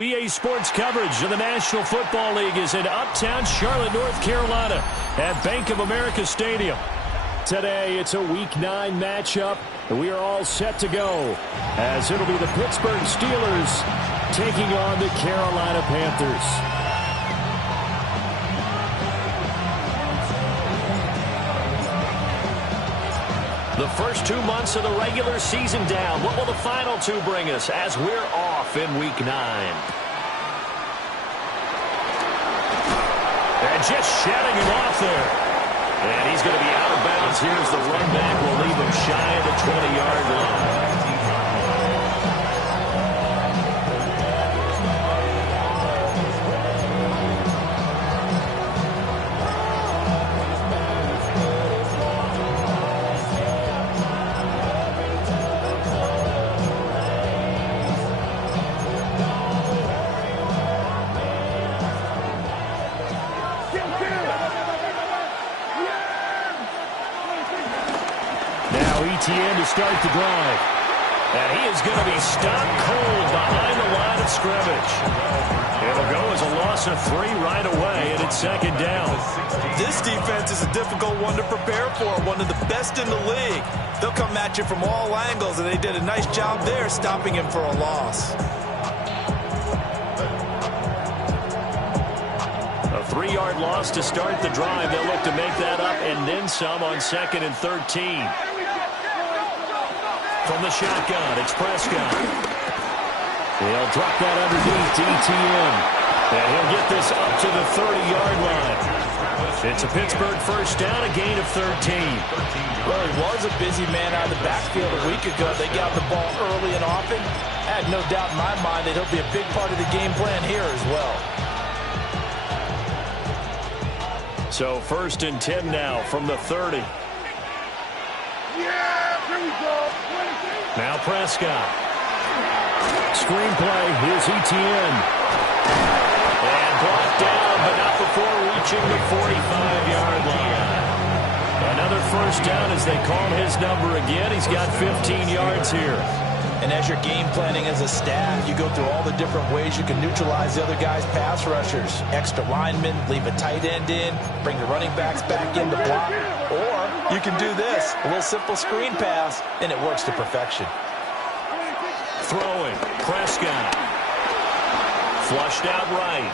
EA Sports coverage of the National Football League is in uptown Charlotte, North Carolina at Bank of America Stadium. Today, it's a Week 9 matchup, and we are all set to go as it'll be the Pittsburgh Steelers taking on the Carolina Panthers. The first 2 months of the regular season down. What will the final 2 bring us as we're off in Week 9? And just shutting him off there. And he's going to be out of bounds. Here's the run back. Will leave him shy of the 20-yard line. ETN to start the drive. And he is going to be stopped cold behind the line of scrimmage. It'll go as a loss of 3 right away, and it's second down. This defense is a difficult one to prepare for, one of the best in the league. They'll come at you from all angles, and they did a nice job there stopping him for a loss. A 3-yard loss to start the drive. They'll look to make that up and then some on 2nd and 13. From the shotgun, it's Prescott. He'll drop that underneath to ETN. And he'll get this up to the 30-yard line. It's a Pittsburgh first down, a gain of 13. Well, he was a busy man out of the backfield a week ago. They got the ball early and often. I had no doubt in my mind that he'll be a big part of the game plan here as well. So 1st and 10 now from the 30. Now Prescott. Screenplay. Here's ETN. And brought down, but not before reaching the 45-yard line. Another first down as they call his number again. He's got 15 yards here. And as you're game planning as a staff, you go through all the different ways you can neutralize the other guy's pass rushers. Extra linemen, leave a tight end in, bring the running backs back in to block. Or you can do this, a little simple screen pass, and it works to perfection. Throwing, Prescott. Flushed out right.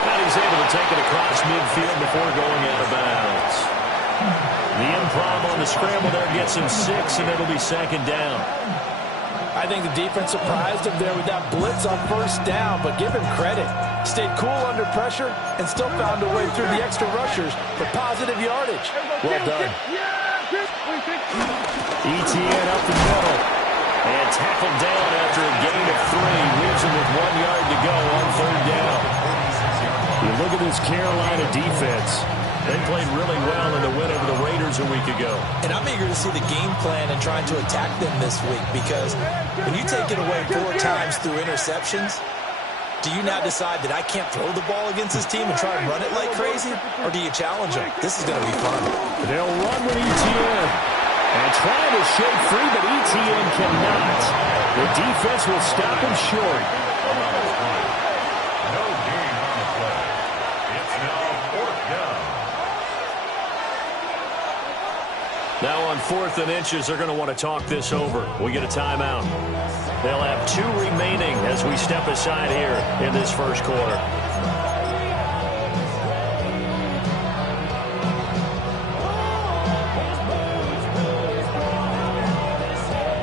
And he's able to take it across midfield before going out of bounds. The improv on the scramble there gets him 6, and it'll be second down. I think the defense surprised him there with that blitz on first down, but give him credit. Stayed cool under pressure and still found a way through the extra rushers for positive yardage. Well done. ETN up the middle. And tackled down after a gain of 3. Leaves him with 1 yard to go on 3rd down. You look at this Carolina defense. They played really well in the win over the Raiders a week ago. And I'm eager to see the game plan and trying to attack them this week, because when you take it away 4 times through interceptions, do you now decide that I can't throw the ball against this team and try and run it like crazy? Or do you challenge them? This is going to be fun. They'll run with ETN. And trying to shake free, but ETN cannot. The defense will stop him short. No gain on the play. It's now 4th down. Now on 4th and inches, they're going to want to talk this over. We get a timeout. They'll have 2 remaining as we step aside here in this first quarter.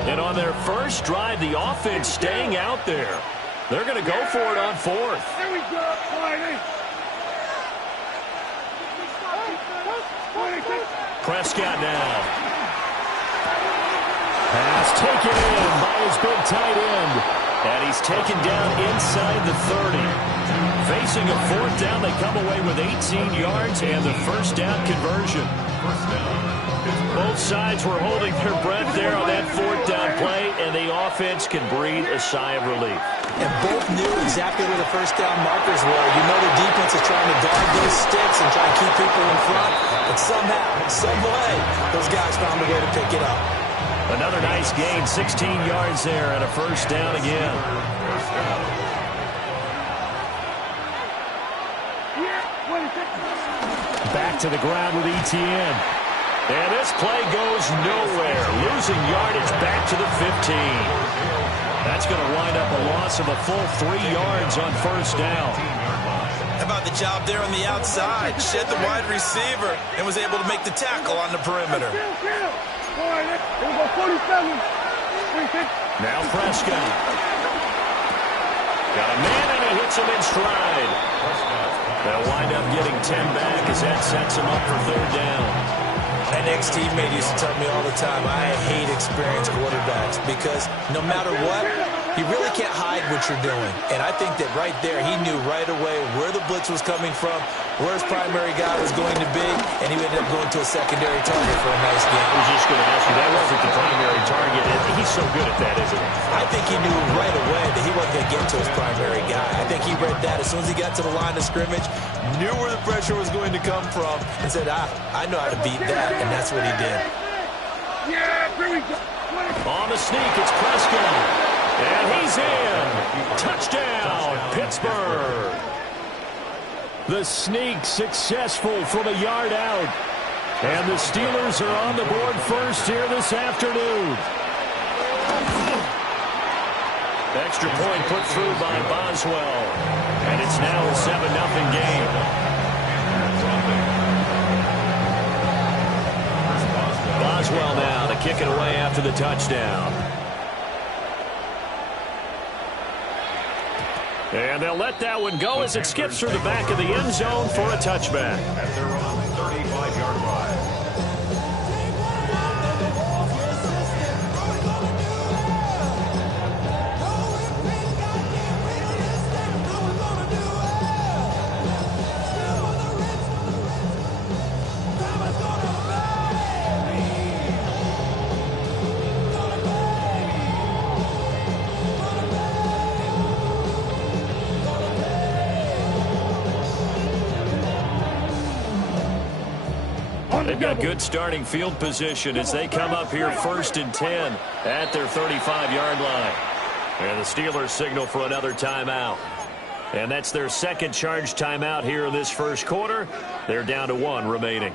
And on their first drive, the offense staying out there. They're going to go for it on 4th. There we go, Prescott now. Pass taken in by his big tight end. And he's taken down inside the 30. Facing a fourth down, they come away with 18 yards and the first down conversion. Both sides were holding their breath there on that fourth down play, and the offense can breathe a sigh of relief. And both knew exactly where the first down markers were. You know the defense is trying to guard those sticks and try to keep people in front. But somehow, some way, those guys found a way to pick it up. Another nice gain, 16 yards there, and a first down again. Back to the ground with Etienne. And this play goes nowhere. Losing yardage back to the 15. That's going to wind up a loss of a full 3 yards on first down. How about the job there on the outside? Shed the wide receiver and was able to make the tackle on the perimeter. Now Prescott. Got a man and he hits him in stride. They'll wind up getting 10 back as that sets him up for third down. An ex-teammate used to tell me all the time, I hate experienced quarterbacks because no matter what, you really can't hide what you're doing. And I think that right there, he knew right away where the blitz was coming from, where his primary guy was going to be, and he ended up going to a secondary target for a nice game. I was just going to ask you, that wasn't the primary target. He's so good at that, isn't he? I think he knew right away that he wasn't going to get to his primary guy. I think he read that as soon as he got to the line of scrimmage, knew where the pressure was going to come from, and said, I know how to beat that, and that's what he did. On the sneak, it's Prescott. And he's in. Touchdown, Pittsburgh. The sneak successful from a yard out. And the Steelers are on the board first here this afternoon. Extra point put through by Boswell. And it's now a 7-0 game. Boswell now to kick it away after the touchdown. And they'll let that one go as it skips through the back of the end zone for a touchback. At their own 35-yard line. They've got good starting field position as they come up here 1st and 10 at their 35-yard line. And the Steelers signal for another timeout. And that's their second charge timeout here in this first quarter. They're down to 1 remaining.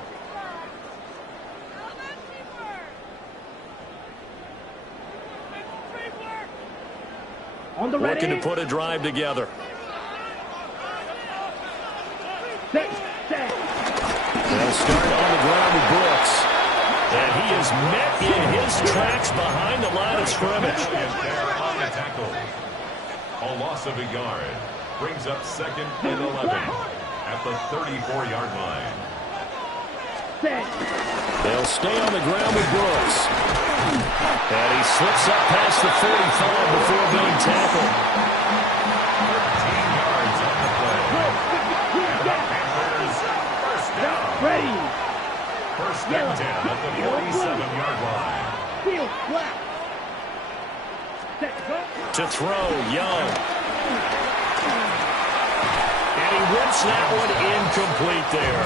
Looking to put a drive together. They'll start on the ground with Brooks. And he is met in his tracks behind the line of scrimmage. There on the tackle. A loss of a yard brings up 2nd and 11 at the 34-yard line. They'll stay on the ground with Brooks. And he slips up past the 45 before being tackled. 13 yards on the play. And the Panthers first down. First and 10 at the 47-yard line. To throw, Young. And he whips that one incomplete there.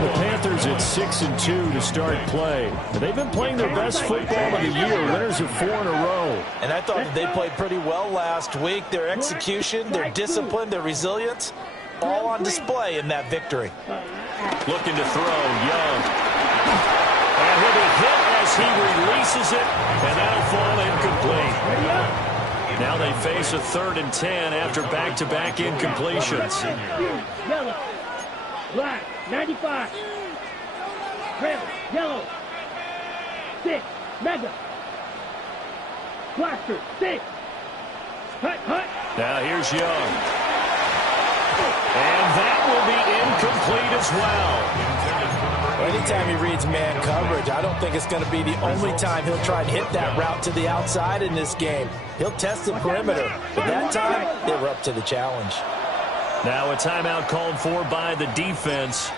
The Panthers at 6-2 to start play. They've been playing their best football of the year. Winners of 4 in a row. And I thought that they played pretty well last week. Their execution, their discipline, their resilience, all on display in that victory. Looking to throw, Young. And he'll be hit as he releases it, and that'll fall incomplete. Now they face a 3rd and 10 after back-to-back incompletions. Yellow, black, 95, red, yellow, 6, mega, blaster, 6, hut. Now here's Young. And that will be incomplete as well. Anytime he reads man coverage, I don't think it's going to be the only time he'll try and hit that route to the outside in this game. He'll test the perimeter, but that time, they were up to the challenge. Now a timeout called for by the defense.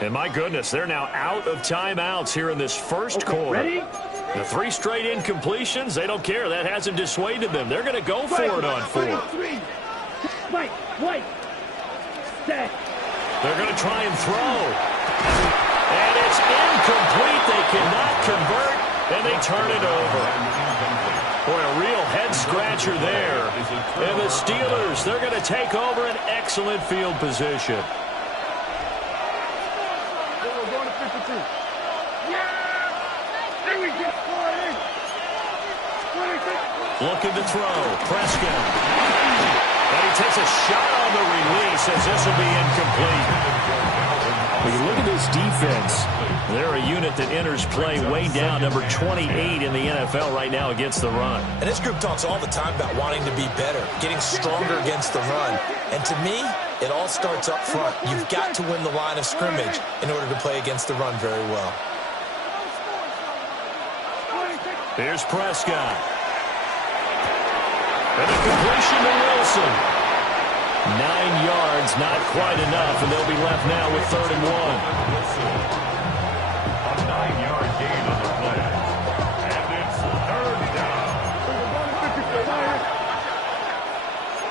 And my goodness, they're now out of timeouts here in this first quarter. Ready? The 3 straight incompletions, they don't care. That hasn't dissuaded them. They're going to go for it on 4. White. Set. They're going to try and throw. And it's incomplete. They cannot convert, and they turn it over. Boy, a real head-scratcher there. And the Steelers, they're going to take over an excellent field position. Looking to throw. Prescott. And he takes a shot on the release as this will be incomplete. When you look at this defense, they're a unit that enters play way down, number 28 in the NFL right now against the run. And this group talks all the time about wanting to be better, getting stronger against the run. And to me, it all starts up front. You've got to win the line of scrimmage in order to play against the run very well. Here's Prescott. And a completion to Wilson. 9 yards, not quite enough, and they'll be left now with 3rd and 1. A 9-yard gain on the play. And it's 3rd down.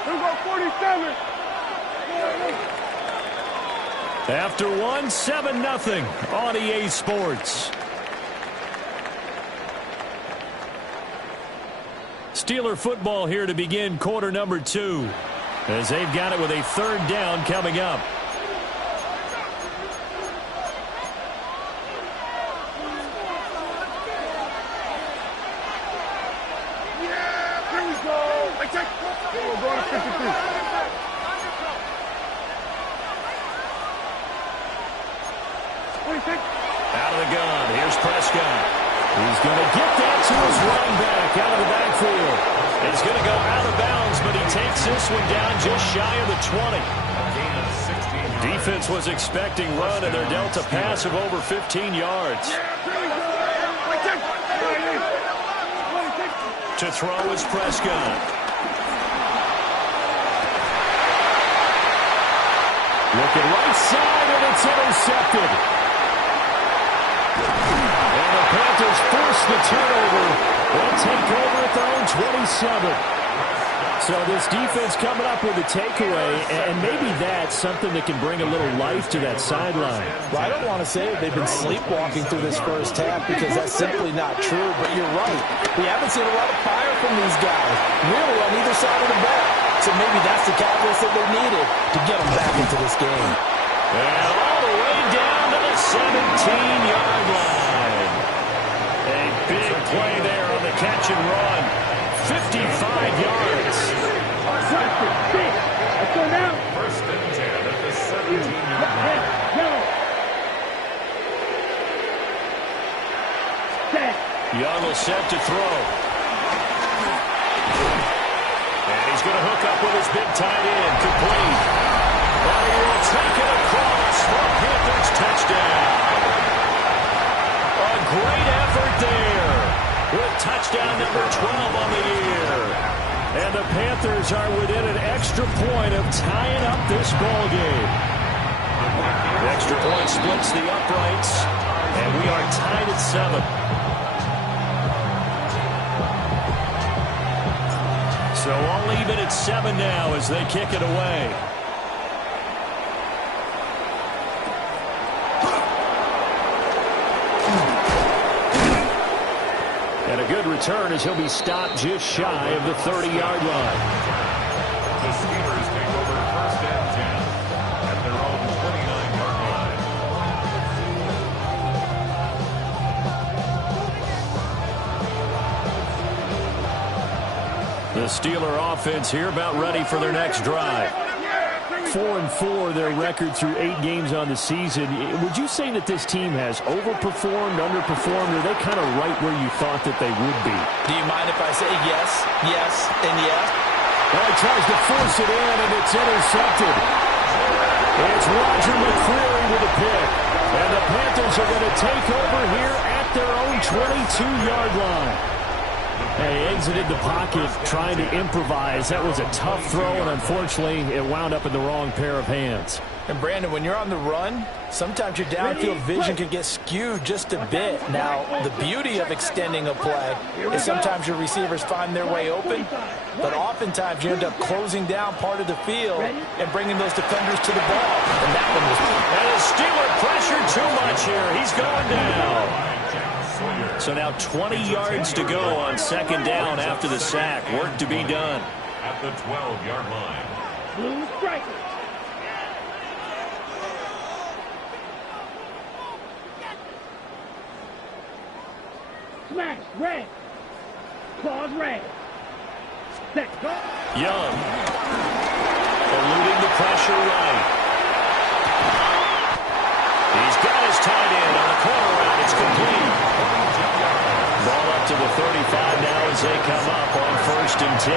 We'll go 47. After 1, 7-0 on EA Sports. Steeler football here to begin quarter number 2, as they've got it with a 3rd down coming up. Here we go. We'll go to 52. Out of the gun. Here's Prescott. He's going to get that to his running back out of the backfield. He's going to go out of bounds, but he takes this one down just shy of the 20. Defense was expecting run, and they're dealt a pass of over 15 yards. To throw is Prescott. Looking right side, and it's intercepted. And the Panthers force the turnover. They'll take over at their own 27. So this defense coming up with a takeaway, and maybe that's something that can bring a little life to that sideline. Well, I don't want to say that they've been sleepwalking through this first half because that's simply not true, but you're right. We haven't seen a lot of fire from these guys, really on either side of the ball. So maybe that's the catalyst that they needed to get them back into this game. And all the way down to the 17-yard line. A big play there on the catch and run. 55 yards. Let's go now. 1st and 10 at the 17-yard line. Yellow. Set. Young will set to throw. And he's going to hook up with his big tight end. Complete. But he will take it across for Panthers touchdown. A great effort there. With touchdown number 12 on the year. And the Panthers are within an extra point of tying up this ball game. The extra point splits the uprights, and we are tied at 7. So all even at 7 now as they kick it away. And a good return as he'll be stopped just shy of the 30-yard line. The Steelers take over 1st and 10 at their own 29-yard line. The Steeler offense here about ready for their next drive. 4-4 their record through 8 games on the season. Would you say that this team has overperformed, underperformed, or are they kind of right where you thought that they would be? Do you mind if I say yes, yes, and yes? Well, he tries to force it in, and it's intercepted. It's Roger McCreary with a pick. And the Panthers are going to take over here at their own 22-yard line. He exited the pocket trying to improvise. That was a tough throw, and unfortunately, it wound up in the wrong pair of hands. And Brandon, when you're on the run, sometimes your downfield vision can get skewed just a bit. Now, the beauty of extending a play is sometimes your receivers find their way open, but oftentimes you end up closing down part of the field and bringing those defenders to the ball. And that one was... And the Steeler pressured too much here. He's going down. So now 20 yards to go on second down after the sack. Work to be done. At the 12-yard line. Blue strike. Smash, red. Claws red. Set, go. Young. Eluding the pressure right. He's got his tight end on the corner route. It's complete. Ball up to the 35 now as they come up on 1st and 10.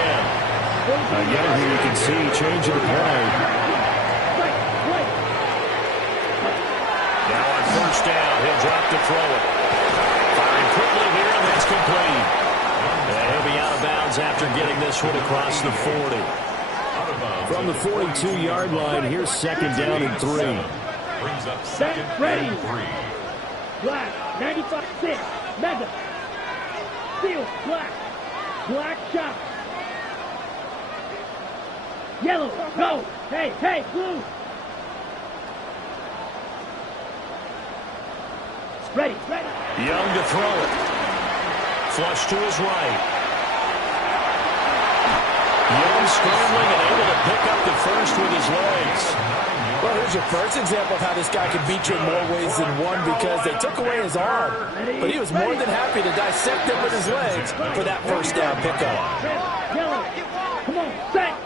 Again, here you can see change of the play. Now on 1st down, he'll drop to throw it. Firing quickly here, and that's complete. And he'll be out of bounds after getting this one across the 40. From the 42-yard line, here's 2nd down and 3. Brings up 2nd ready. and 3. Black, 95-6, mega. Steel, black. Black shot. Yellow, go. Hey, hey, blue. Ready, ready. Young to throw it. Flush to his right. Young scrambling and able to pick up the first with his legs. Well, here's your first example of how this guy can beat you in more ways than one, because they took away his arm, but he was more than happy to dissect it with his legs for that 1st down pickup. Yellow, come on, set.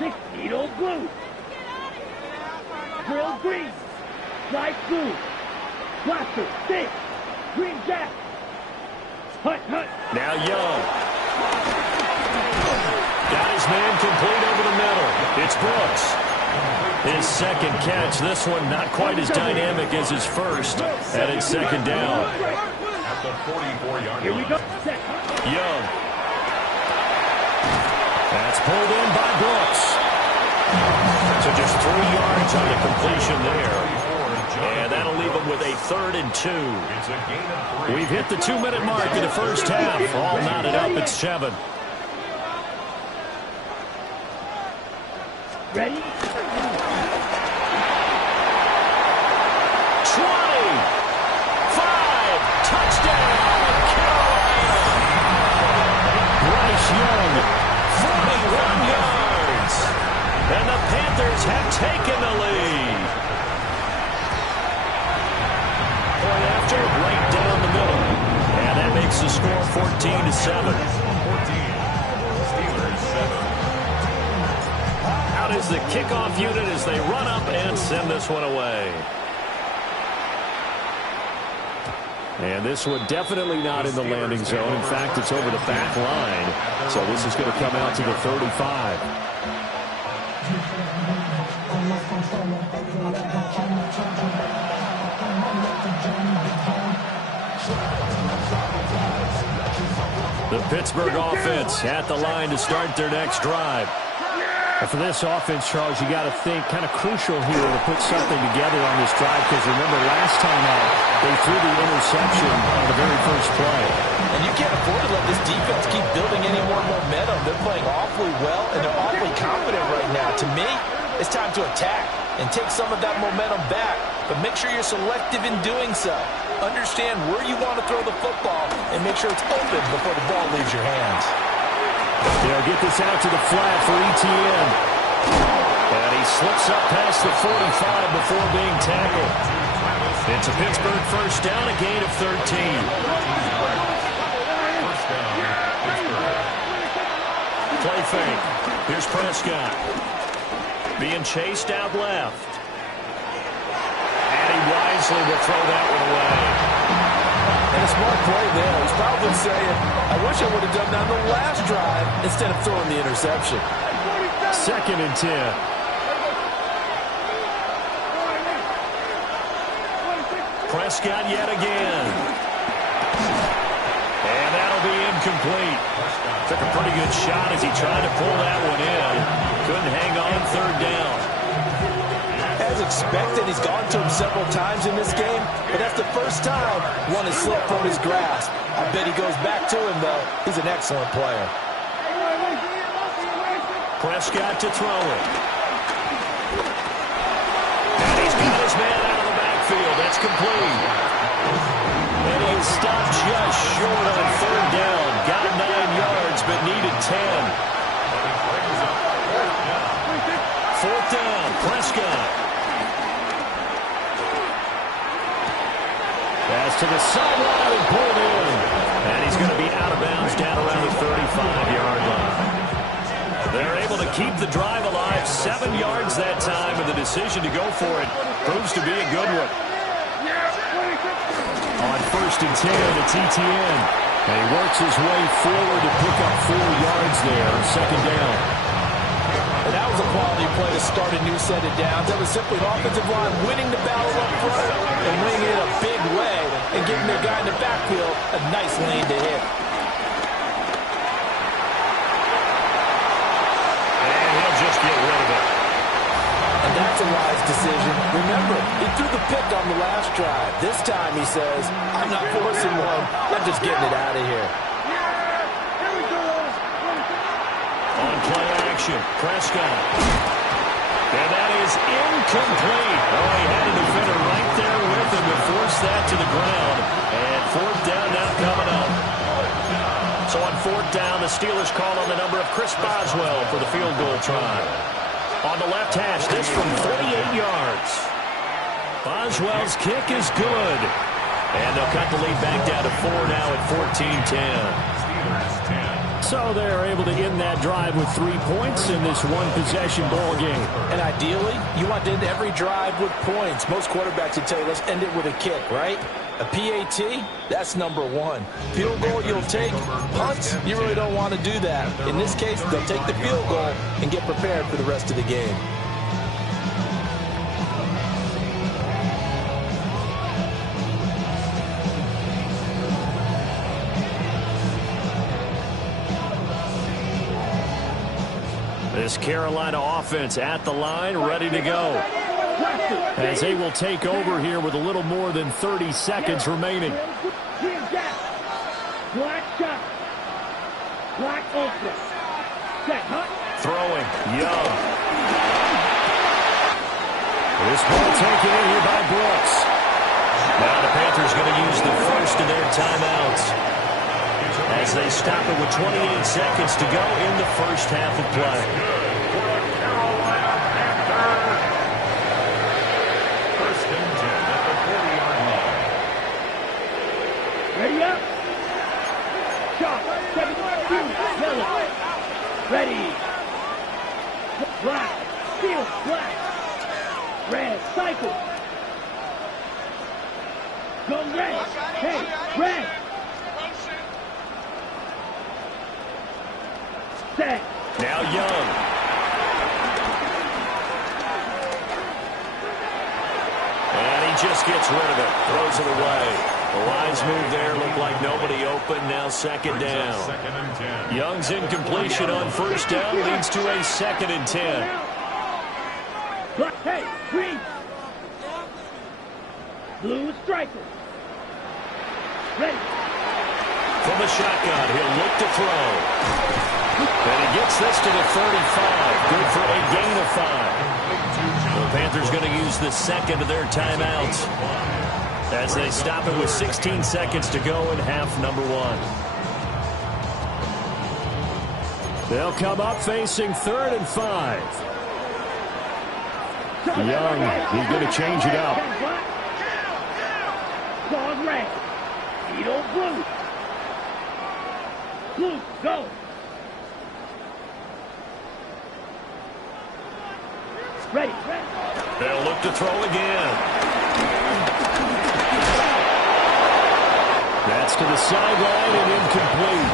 6, needle blue. Drill green. Light blue. Blaster, 6. Green jack. Hut, hut. Now Young. Got his man complete over the middle. It's Brooks. His 2nd catch. This one not quite as dynamic as his first. And it's 2nd down. At the 44-yard Here we go. line. Set. Young. That's pulled in by Brooks. So just 3 yards on the completion there. And that'll leave him with a 3rd and 2. It's a gain of 3. We've hit the 2-minute mark in the first half. All knotted up at 7. Ready? 20. 5. Touchdown, Carolina. Bryce Young, 41 yards. And the Panthers have taken the lead. Point after, right down the middle. And that makes the score 14-7. 14. Steelers 7. Out is the kickoff unit as they run up and send this one away. And this one definitely not in the landing zone. In fact, it's over the back line. So this is going to come out to the 35. The Pittsburgh offense at the line to start their next drive. And for this offense, Charles, you got to think kind of crucial here to put something together on this drive, because remember last time out, they threw the interception on the very first play. And you can't afford to let this defense keep building any more momentum. They're playing awfully well, and they're awfully confident right now. To me, it's time to attack and take some of that momentum back, but make sure you're selective in doing so. Understand where you want to throw the football and make sure it's open before the ball leaves your hands. They'll get this out to the flat for ETN. And he slips up past the 45 before being tackled. It's a Pittsburgh 1st down, a gain of 13. Play fake. Here's Prescott. Being chased out left. And he wisely will throw that one away. And a smart play there. He's probably saying, I wish I would have done that on the last drive instead of throwing the interception. 2nd and 10. Prescott yet again. And that'll be incomplete. Took a pretty good shot as he tried to pull that one in. Couldn't hang on third down. As expected, he's gone to him several times in this game, but that's the first time one has slipped from his grasp. I bet he goes back to him, though. He's an excellent player. Prescott to throw it. And he's got his man out of the backfield. That's complete. And he is stopped just short on third down. Got 9 yards, but needed 10. Fourth down, Prescott. Pass to the sideline and pulled in. And he's going to be out of bounds down around the 35-yard line. They're able to keep the drive alive. 7 yards that time, and the decision to go for it proves to be a good one. On first and 10, it's ETN. And he works his way forward to pick up 4 yards there. Second down. And that was a quality play to start a new set of downs. That was simply an offensive line winning the battle up front and winning it a big way and giving their guy in the backfield a nice lane to hit. And he'll just get rid of it. And that's a wise decision. Remember, he threw the pick on the last drive. This time he says, I'm not forcing one. I'm just getting it out of here. On play action, Prescott. And that is incomplete. Oh, he had a defender right there with him to force that to the ground. And fourth down now coming up. So on fourth down, the Steelers call on the number of Chris Boswell for the field goal try. On the left hash, this from 48 yards. Boswell's kick is good. And they'll cut the lead back down to 4 now at 14-10. So they're able to end that drive with 3 points in this one-possession ball game. And ideally, you want to end every drive with points. Most quarterbacks would tell you, let's end it with a kick, right? A PAT, that's number 1. Field goal you'll take. Punts, you really don't want to do that. In this case, they'll take the field goal and get prepared for the rest of the game. This Carolina offense at the line, ready to go. As they will take over here with a little more than 30 seconds remaining. Throwing, Young. This ball taken in here by Brooks. Now the Panthers going to use the first of their timeouts as they stop it with 28 seconds to go in the first half of play. First and 10 at the 40-yard line. Ready up. Shot. Second. Yellow. Ready. Black. Steel. Black. Red. Cycle. Go red. Hey, red. Set. Now Young. And he just gets rid of it. Throws it away. The lines move there. Look like nobody open. Now second down. Second and 10. Young's incompletion on first down leads to a second and 10. Hey, green. Blue striker. Ready. From the shotgun, he'll look to throw. And he gets this to the 35. Good for a gain of 5. The Panthers going to use the second of their timeouts as they stop it with 16 seconds to go in half number 1. They'll come up facing 3rd and 5. Young, he's going to change it up. Dog red. Beetle blue. Blue, go. Ready. They'll look to throw again. That's to the sideline and incomplete.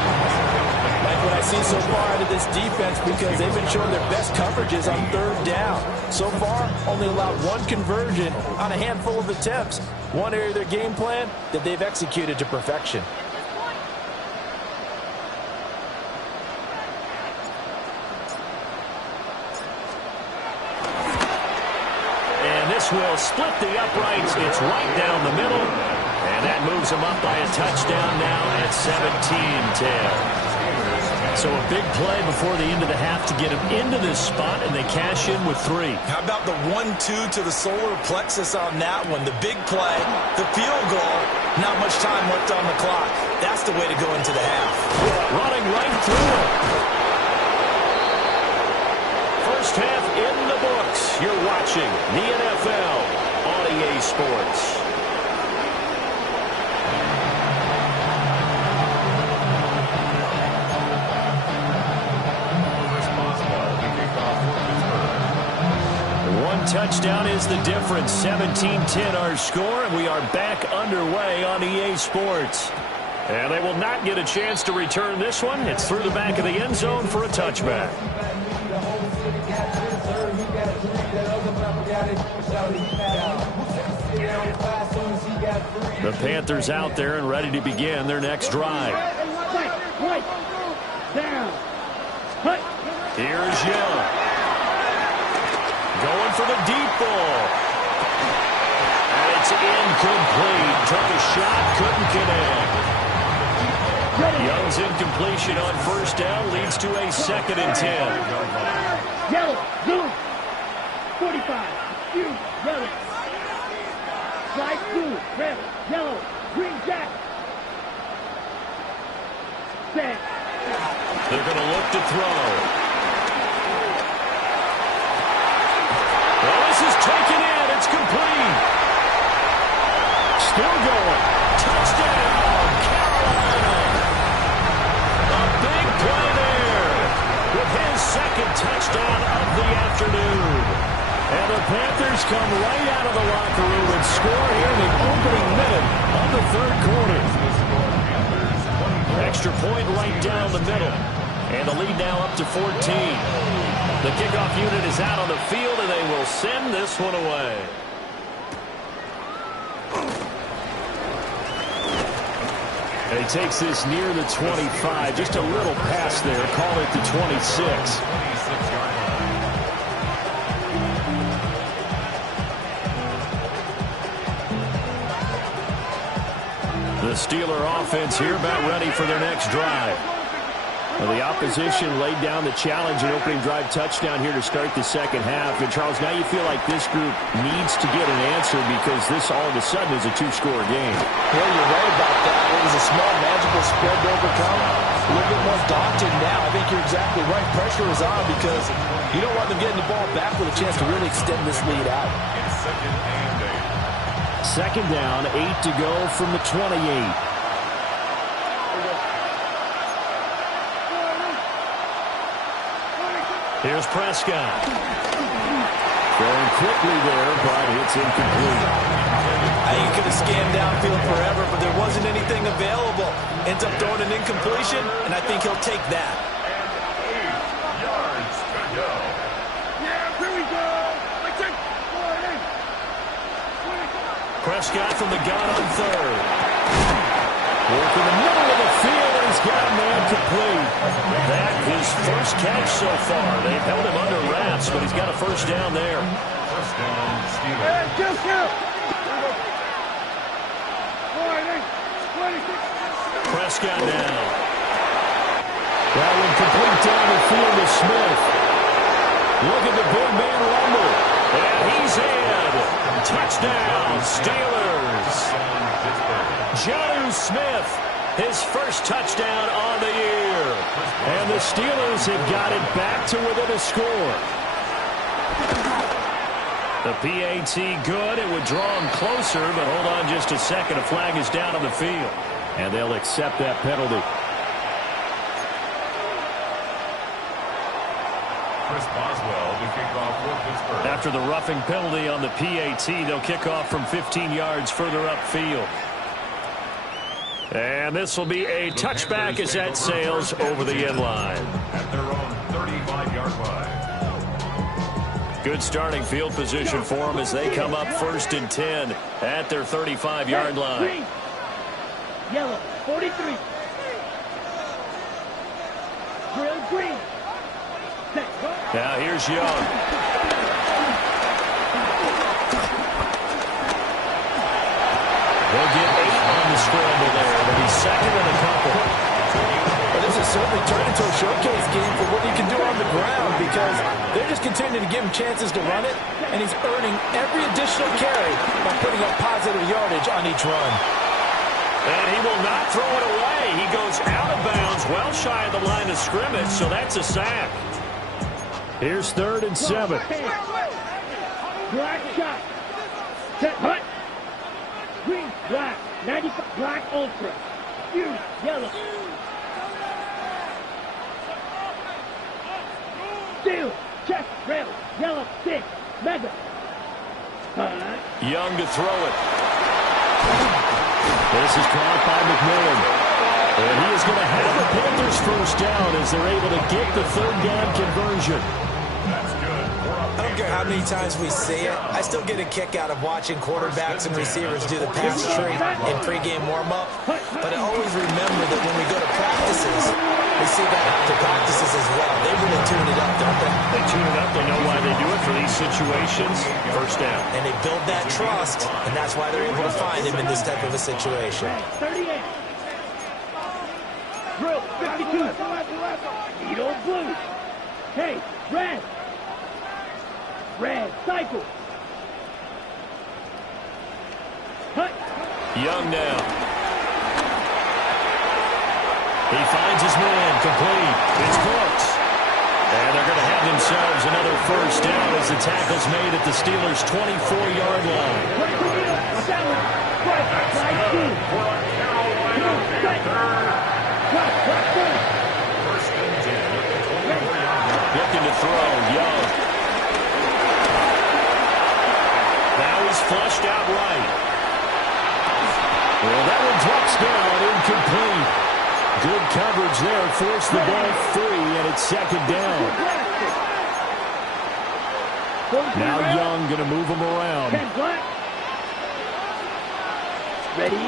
Like what I see so far out of this defense, because they've been showing their best coverages on 3rd down. So far, only allowed 1 conversion on a handful of attempts. One area of their game plan that they've executed to perfection. pass will split the uprights. It's right down the middle. And that moves them up by a touchdown now at 17-10. So a big play before the end of the half to get them into this spot, and they cash in with 3. How about the 1-2 to the solar plexus on that one? The big play, the field goal, not much time left on the clock. That's the way to go into the half. Running right through it. First half in the books. You're watching the NFL on EA Sports. Touchdown is the difference. 17-10 our score, and we are back underway on EA Sports. And they will not get a chance to return this one. It's through the back of the end zone for a touchback. The Panthers out there and ready to begin their next drive. Here's Young. Going for the deep ball. And it's incomplete. Took a shot, couldn't connect. Young's incompletion on first down leads to a 2nd and 10. Yellow, blue, 45, blue, yellow. Light blue, red, yellow, green jack. Set. They're going to look to throw. Well, this is taken in. It's complete. Still going. Touchdown, Carolina. A big play there with his 2nd touchdown of the afternoon. And the Panthers come right out of the locker room and score here in the opening minute of the 3rd quarter. Extra point right down the middle. And the lead now up to 14. The kickoff unit is out on the field, and they will send this one away. And he takes this near the 25. Just a little pass there. Call it the 26. The Steeler offense here about ready for their next drive. Well, the opposition laid down the challenge and opening drive touchdown here to start the 2nd half. And, Charles, now you feel like this group needs to get an answer because this all of a sudden is a 2-score game. Well, you're right about that. It was a small, magical spread to overcome. A little bit more daunting now. I think you're exactly right. Pressure is on because you don't want them getting the ball back with a chance to really extend this lead out. Second down, 8 to go from the 28. Here's Prescott. Throwing quickly there, but it's incomplete. You could have scanned downfield forever, but there wasn't anything available. Ends up throwing an incompletion, and I think he'll take that. And 8 yards to go. Yeah, here we go. Prescott from the gun on 3rd. Work in the middle of the field, and he's got a man complete. That his first catch so far. They've held him under wraps, but he's got a first down there. First down, Steelers. Hey, just here. Prescott now. That one complete down the field to Smith. Look at the big man rumble. And he's in. Touchdown, Steelers. Jonnu Smith, his first touchdown on the year. And the Steelers have got it back to within a score. The PAT good. It would draw him closer, but hold on just a second. A flag is down on the field. And they'll accept that penalty. Chris Boswell to kick off for Pittsburgh. After the roughing penalty on the PAT, they'll kick off from 15 yards further upfield. And this will be a touchback as that sails over the end line. At their own 35-yard line. Good starting field position for them as they come up 1st and 10 at their 35-yard line. Green. Yellow, 43. Drill green. Set. Now here's Young. They'll get 8 on the scramble there. They'll be second and a couple. Well, this has certainly turned into a showcase game for what he can do on the ground because they're just continuing to give him chances to run it, and he's earning every additional carry by putting up positive yardage on each run. And he will not throw it away. He goes out of bounds, well shy of the line of scrimmage, so that's a sack. Here's 3rd and 7. Black shot. Set hut. Green, black. 95, black ultra. Huge, yellow. Steel, chest, rail, yellow, stick, mega. Young to throw it. This is caught by McMillan. And he is going to have the Panthers first down as they're able to get the 3rd down conversion. I don't care how many times we see it, I still get a kick out of watching quarterbacks and receivers do the pass tree in pregame warm-up. But I always remember that when we go to practices, we see that after practices as well. They really tune it up, don't they? They tune it up. They know why they do it for these situations. First down. And they build that trust, and that's why they're able to find him in this type of a situation. 38. Drill, 52. Needle blue. Hey, red. Red, cycle. Hut. Young now. He finds his man, complete. It's close. And they're going to have themselves another first down as the tackle's made at the Steelers' 24-yard line. Looking to throw, Young. Now he's flushed out right. Well, that one drops down, incomplete. Good coverage there, forced the ball free, and it's 2nd down. Now Young going to move him around. Ready?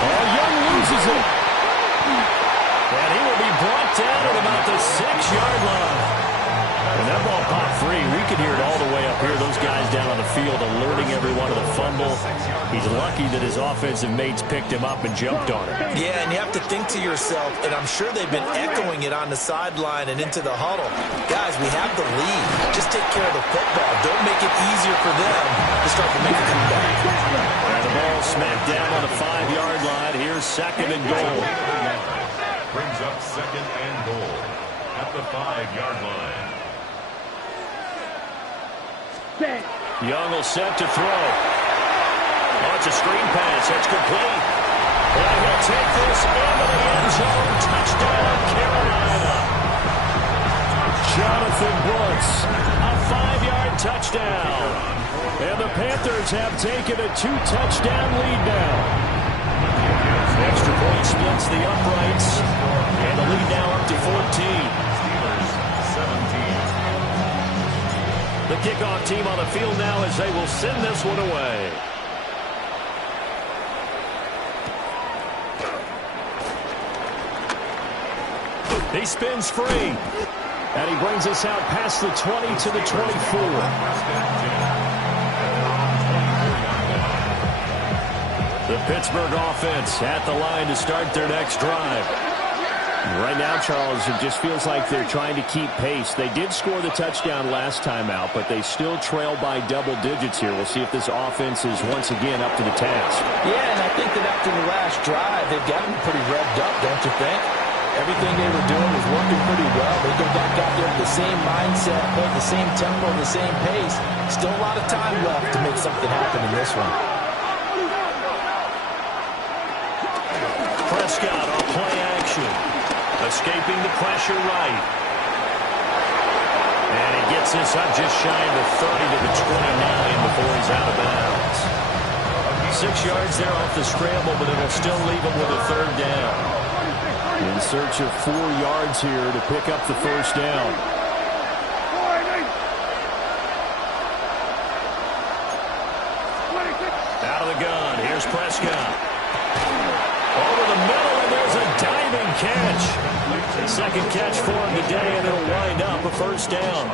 Oh, Young loses it. And he will be brought down at about the 6-yard line. When that ball popped free, we could hear it all the way up here. Those guys down on the field alerting everyone of the fumble. He's lucky that his offensive mates picked him up and jumped on him. Yeah, and you have to think to yourself, and I'm sure they've been echoing it on the sideline and into the huddle. Guys, we have the lead. Just take care of the football. Don't make it easier for them to start to make a comeback. And the ball smacked down on the 5-yard line. Here's 2nd and goal. Brings up 2nd and goal at the 5-yard line. Young will set to throw. Oh, it's a screen pass. That's complete. And he'll take this into the end zone. Touchdown, Carolina. Jonathan Brooks, a 5-yard touchdown. And the Panthers have taken a 2-touchdown lead now. Extra point splits the uprights. And the lead now up to 14. Steelers 17. The kickoff team on the field now as they will send this one away. He spins free. And he brings us out past the 20 to the 24. The Pittsburgh offense at the line to start their next drive. Right now, Charles, it just feels like they're trying to keep pace. They did score the touchdown last time out, but they still trail by double digits here. We'll see if this offense is once again up to the task. Yeah, and I think that after the last drive, they've gotten pretty revved up, don't you think? Everything they were doing was working pretty well. They go back out there with the same mindset, play the same tempo, the same pace. Still a lot of time left to make something happen in this one. Prescott on play action. Escaping the pressure right. And he gets this up just shy of the 30 to the 29 before he's out of bounds. 6 yards there off the scramble, but it'll still leave him with a 3rd down. In search of 4 yards here to pick up the first down. Out of the gun. Here's Prescott. Over the middle, and there's a diving catch. Second catch for him today, and it'll wind up a first down.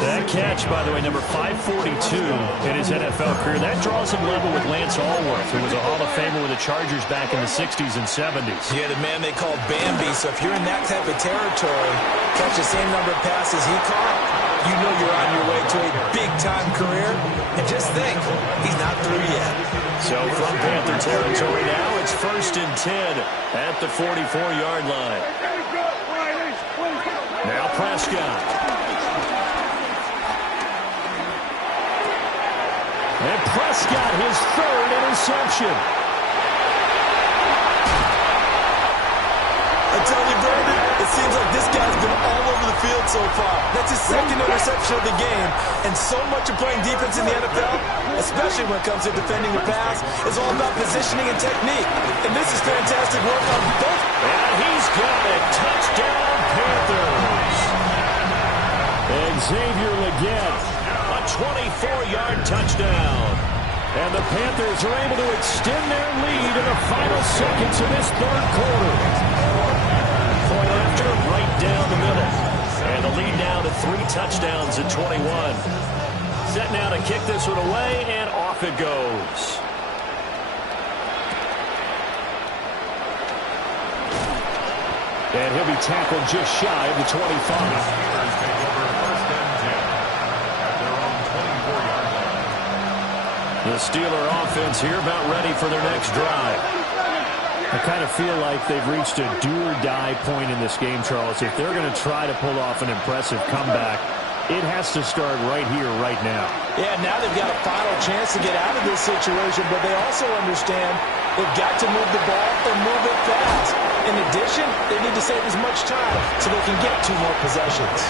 That catch, by the way, number 542 in his NFL career. That draws him level with Lance Allworth, who was a Hall of Famer with the Chargers back in the 60s and 70s. Yeah, the man they called Bambi. So if you're in that type of territory, catch the same number of passes he caught, you know you're on your way to a big-time career. And just think, he's not through yet. So from Panther territory now, it's 1st and 10 at the 44-yard line. Now Prescott. And Prescott, his 3rd interception. I tell you, Brandon, it seems like this guy's been all over the field so far. That's his 2nd interception of the game. And so much of playing defense in the NFL, especially when it comes to defending the pass, is all about positioning and technique. And this is fantastic work on both. And he's got it. Touchdown, Panthers. Xavier Legette, a 24-yard touchdown. And the Panthers are able to extend their lead in the final seconds of this 3rd quarter. Point after, right down the middle. And the lead now to 3 touchdowns at 21. Set now to kick this one away, and off it goes. And he'll be tackled just shy of the 25. The Steeler offense here about ready for their next drive. I kind of feel like they've reached a do-or-die point in this game, Charles. If they're going to try to pull off an impressive comeback, it has to start right here, right now. Yeah, now they've got a final chance to get out of this situation, but they also understand they've got to move the ball and move it fast. In addition, they need to save as much time so they can get 2 more possessions.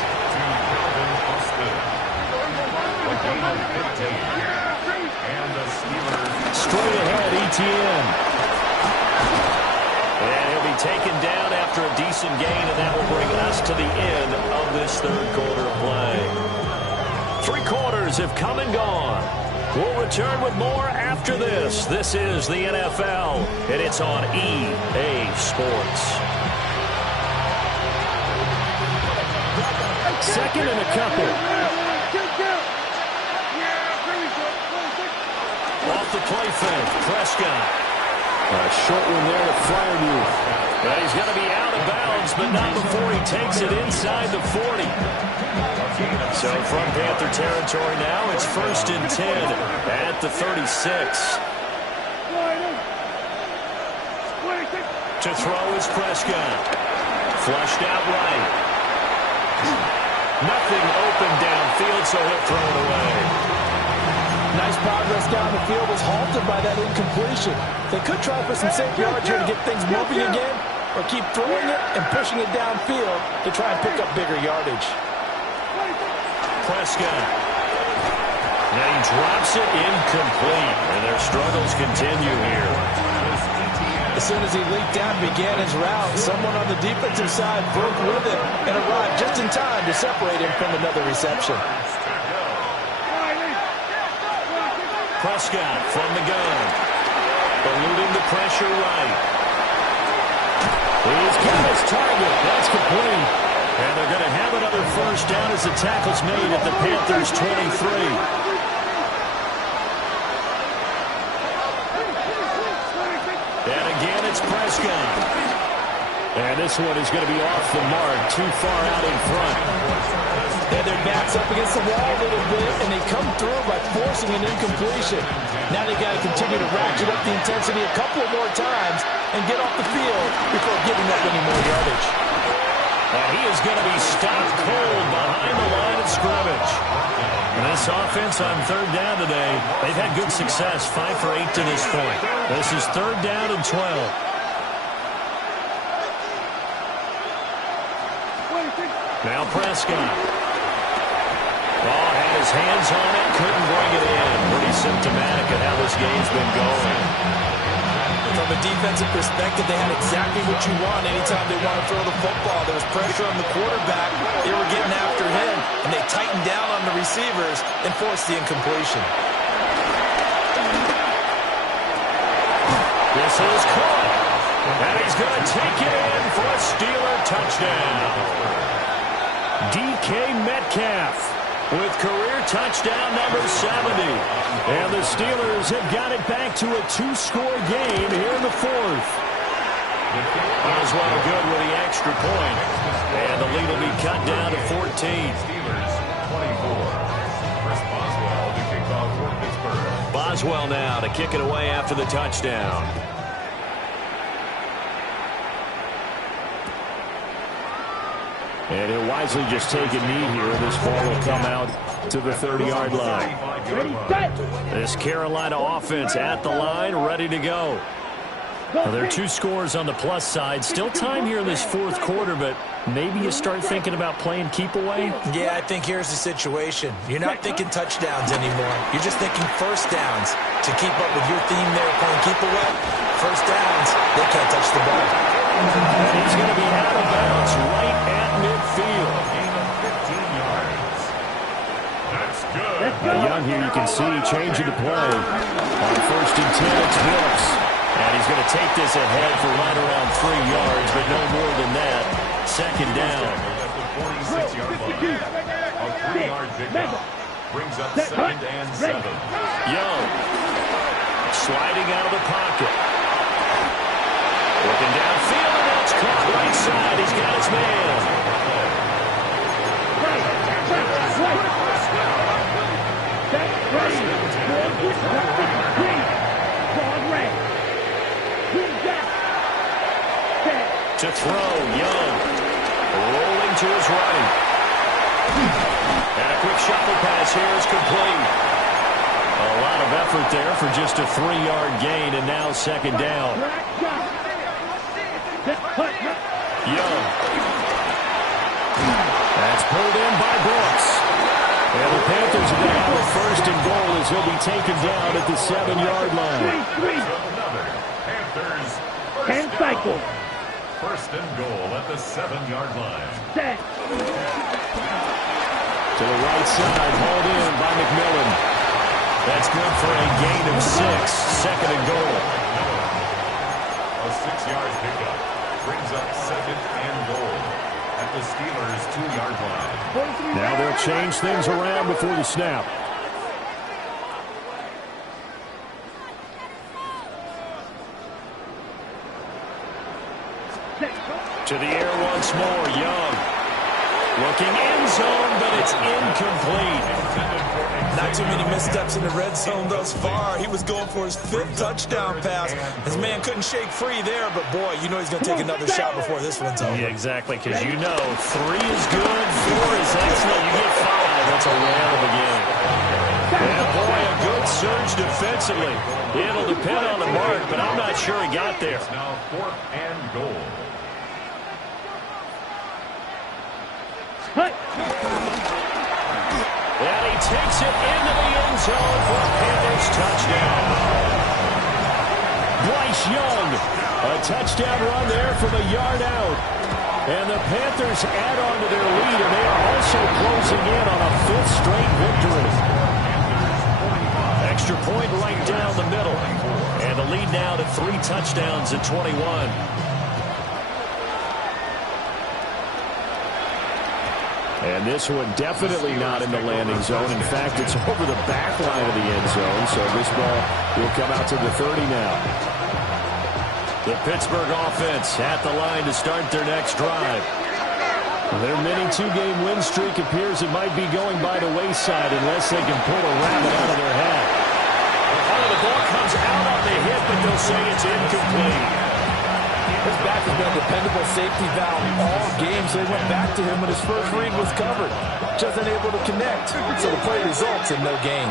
Straight ahead, Etienne. And he'll be taken down after a decent gain, and that will bring us to the end of this 3rd quarter of play. 3 quarters have come and gone. We'll return with more after this. This is the NFL, and it's on EA Sports. 2nd and a couple. Off the play fake, Prescott. A short one there to Fryermuth. Well, he's going to be out of bounds, but not before he takes it inside the 40. So from Panther territory now, it's 1st and 10 at the 36. To throw is Prescott. Flushed out right. Nothing open downfield, so he'll throw it away. Nice progress down the field was halted by that incompletion. They could try for some safe yards here to get things moving again, or keep throwing it and pushing it downfield to try and pick up bigger yardage. Prescott. Now he drops it incomplete, and their struggles continue here. As soon as he leaked out and began his route, someone on the defensive side broke with him and arrived just in time to separate him from another reception. Prescott from the gun. Eluding the pressure right. He's got his target. That's complete. And they're going to have another 1st down as the tackle's made at the Panthers' 23. And again, it's Prescott. And this one is going to be off the mark, too far out in front. And their backs up against the wall a little bit, and they come through by forcing an incompletion. Now they've got to continue to ratchet up the intensity a couple of more times and get off the field before giving up any more yardage. And he is going to be stopped cold behind the line of scrimmage. And this offense on 3rd down today, they've had good success, 5 for 8 to this point. This is 3rd down and 12. Now Prescott. Oh, had his hands on it, couldn't bring it in. Pretty symptomatic of how this game's been going. From a defensive perspective, they had exactly what you want anytime they want to throw the football. There was pressure on the quarterback. They were getting after him, and they tightened down on the receivers and forced the incompletion. This is caught. And he's going to take it in for a Steeler touchdown. DK Metcalf with career touchdown number 70. And the Steelers have got it back to a 2-score game here in the fourth. Boswell good with the extra point. And the lead will be cut down to 14. Steelers 24. Chris Boswell to kick off for Pittsburgh. Boswell now to kick it away after the touchdown. And he'll wisely just take a knee here. This ball will come out to the 30-yard line. This Carolina offense at the line, ready to go. Well, there are 2 scores on the plus side. Still time here in this fourth quarter, but maybe you start thinking about playing keep away? Yeah, I think here's the situation. You're not thinking touchdowns anymore. You're just thinking first downs. To keep up with your theme there, playing keep away, first downs, they can't touch the ball. And he's going to be out of bounds right at midfield. Gain of 15 yards. That's good. Now, Young here, you can see changing the play. On 1st and 10, it's Brooks. And he's going to take this ahead for right around 3 yards, but no more than that. Second down. At the 46-yard line. A 3-yard pickup. Brings up 2nd and 7. Young sliding out of the pocket. Looking downfield, and that's caught right side. He's got his man. To throw, Young rolling to his right. And a quick shuffle pass here is complete. A lot of effort there for just a 3-yard gain, and now second down. Young. That's pulled in by Brooks. And the Panthers are going to have a 1st and goal as he'll be taken down at the 7-yard line. Another Panthers 10 cycle. 1st and goal at the 7-yard line. Set. To the right side, hauled in by McMillan. That's good for a gain of 6. 2nd and goal. A 6-yard pickup brings up 2nd and goal at the Steelers' 2-yard line. Now they'll change things around before the snap. To the air once more, Young. Looking end zone, but it's incomplete. Not too many missteps in the red zone thus far. He was going for his 5th touchdown pass. His man couldn't shake free there, but boy, you know he's going to take another shot before this one's over. Yeah, exactly, because you know 3 is good, 4 is excellent. You get 5, that's a whale of a game. And boy, a good surge defensively. It'll depend on the mark, but I'm not sure he got there. It's now 4th and goal. And he takes it into the end zone for a Panthers touchdown. Bryce Young, a touchdown run there from a yard out. And the Panthers add on to their lead, and they are also closing in on a 5th straight victory. Extra point right down the middle. And the lead now to 3 touchdowns at 21. And this one definitely not in the landing zone. In fact, it's over the back line of the end zone. So this ball will come out to the 30 now. The Pittsburgh offense at the line to start their next drive. Their mini 2-game win streak appears it might be going by the wayside unless they can pull a rabbit out of their hat. The ball comes out on the hit, but they'll say it's incomplete. His back has been a dependable safety valve all game, so they went back to him when his first read was covered. Just unable to connect, so the play results in no gain.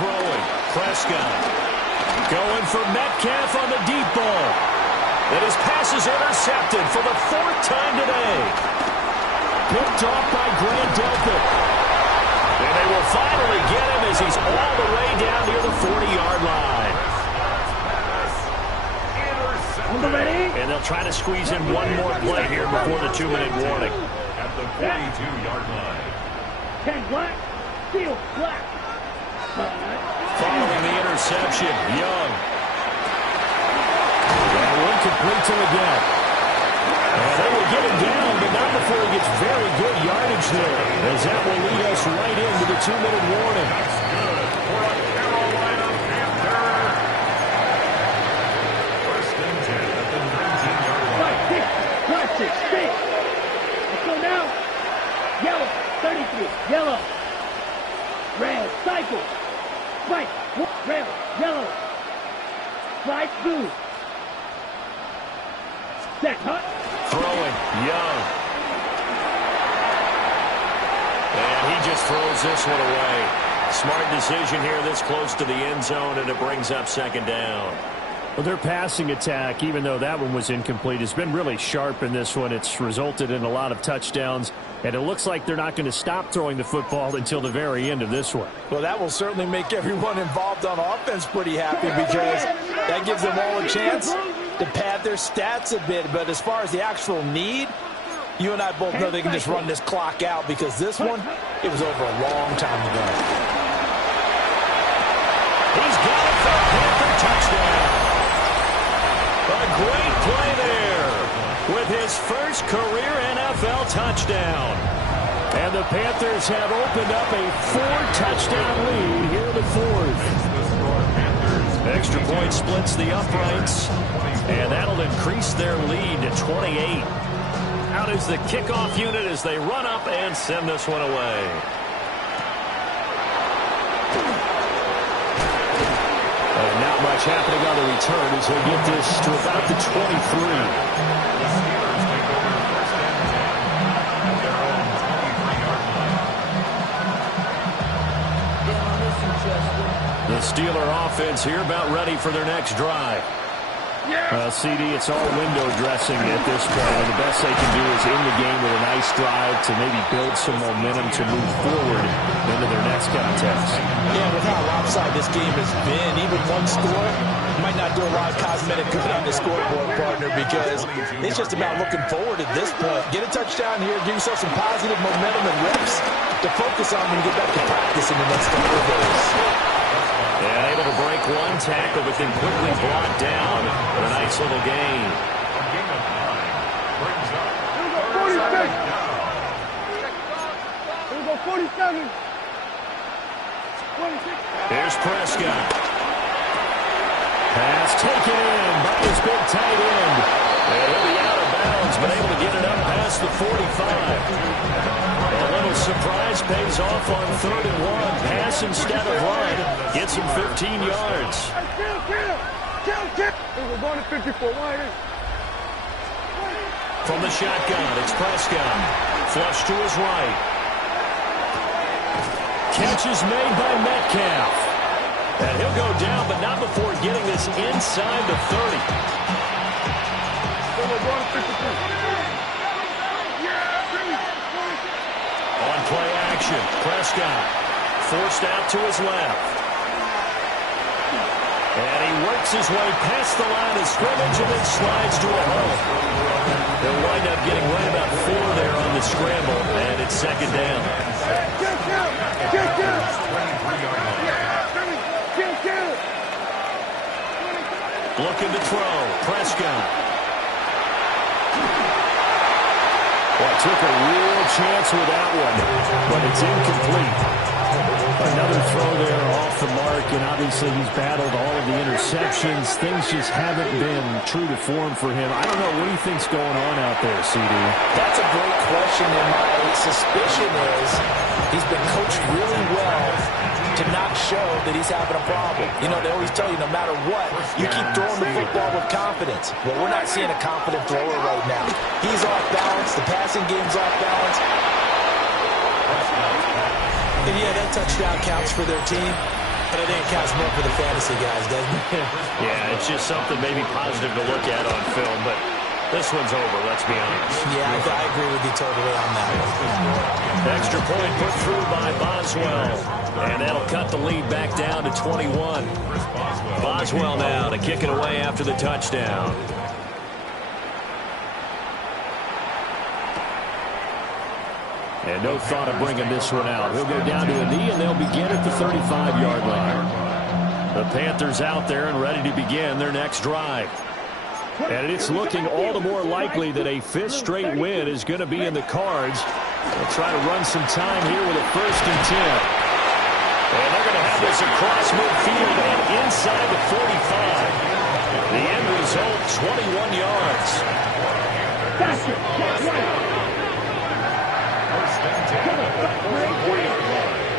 Throwing, Prescott. Going for Metcalf on the deep ball. And his pass is intercepted for the 4th time today. Picked off by Grant Delpit. And they will finally get him as he's all the way down near the 40-yard line. And they'll try to squeeze in one more play here before the 2-minute warning. At the 42-yard line. 10 black, steel black. Following the interception, Young. That one complete to the gap. And they will get him down, but not before he gets very good yardage there, as that will lead us right into the 2-minute warning. For a Carolina Panther. First and 10 at the 19-yard line. Watch it, stick. Let's go now. Yellow, 33, yellow. Red, cycle. White, red, yellow. Slide blue. Set, hut. Throwing, Young. And he just throws this one away. Smart decision here this close to the end zone, and it brings up second down. Well, their passing attack, even though that one was incomplete, has been really sharp in this one. It's resulted in a lot of touchdowns, and it looks like they're not going to stop throwing the football until the very end of this one. Well, that will certainly make everyone involved on offense pretty happy, because that gives them all a chance to pad their stats a bit. But as far as the actual need, you and I both know they can just run this clock out, because this one, it was over a long time ago. He's got it for a Panther touchdown. A great play there with his first career NFL touchdown. And the Panthers have opened up a 4-touchdown lead here in the fourth. Extra point splits the uprights, and that'll increase their lead to 28. Out is the kickoff unit as they run up and send this one away. And not much happening on the return as he'll get this to about the 23. The Steeler offense here about ready for their next drive. CD, it's all window dressing at this point. And the best they can do is end the game with a nice drive to maybe build some momentum to move forward into their next contest. Yeah, with how lopsided this game has been, even one score might not do a lot of cosmetic good on the scoreboard, partner, because it's just about looking forward at this point. Get a touchdown here, give yourself some positive momentum and reps to focus on when you get back to practice in the next couple of days. Yeah, able to break one tackle, but then quickly brought down for a nice little gain. A gain of 9 brings up 46. down. Here we go, 47. 26. Here's Prescott. Pass taken in by his big tight end. And he'll be out of bounds, but able to get it up past the 45. A little surprise pays off on 3rd and 1. Pass instead of run. Gets him 15 yards. Kill. We're going to 54. From the shotgun, it's Prescott. Flush to his right. Catch is made by Metcalf. And he'll go down, but not before getting this inside the 30. We're going to 53. On play action, Prescott forced out to his left. And he works his way past the line of scrimmage and then slides to a hole. They'll wind up getting right about 4 there on the scramble, and it's second down. Looking to throw, Prescott. Well, took a real chance with that one, but it's incomplete. Another throw there off the mark, and obviously he's battled all of the interceptions. Things just haven't been true to form for him. I don't know. What do you think's going on out there, CD? That's a great question, and my suspicion is he's been coached really well to not show that he's having a problem. You know, they always tell you no matter what, you keep throwing the football with confidence. Well, we're not seeing a confident thrower right now. He's off balance. The passing game's off balance. And yeah, that touchdown counts for their team, but I think it counts more for the fantasy guys, doesn't it? Yeah, it's just something maybe positive to look at on film, but this one's over, let's be honest. Yeah, I agree with you totally on that one. Extra point put through by Boswell, and that'll cut the lead back down to 21. Boswell now to kick it away after the touchdown. And no thought of bringing this one out. He'll go down to a knee, and they'll begin at the 35-yard line. The Panthers out there and ready to begin their next drive. And it's looking all the more likely that a fifth straight win is going to be in the cards. They'll try to run some time here with a 1st and 10. And they're going to have this across midfield and inside the 45. The end result, 21 yards. First and 10 at the 44-yard line.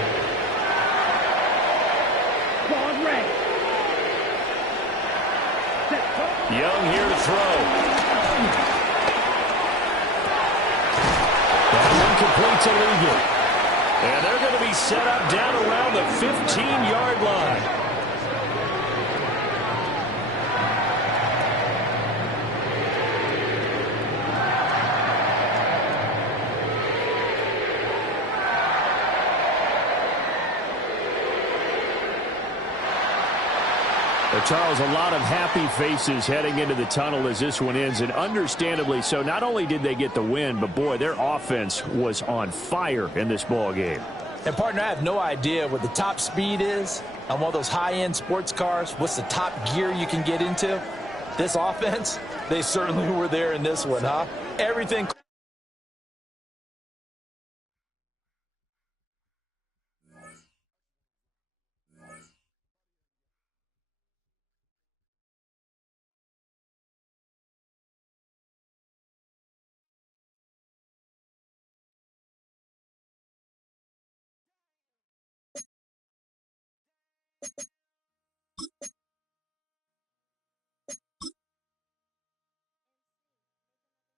Young here to throw. That one completes illegal. And they're going to be set up down around the 15-yard line. Charles, a lot of happy faces heading into the tunnel as this one ends, and understandably so. Not only did they get the win, but, boy, their offense was on fire in this ball game. And, partner, I have no idea what the top speed is on one of those high-end sports cars. What's the top gear you can get into? This offense, they certainly were there in this one, huh? Everything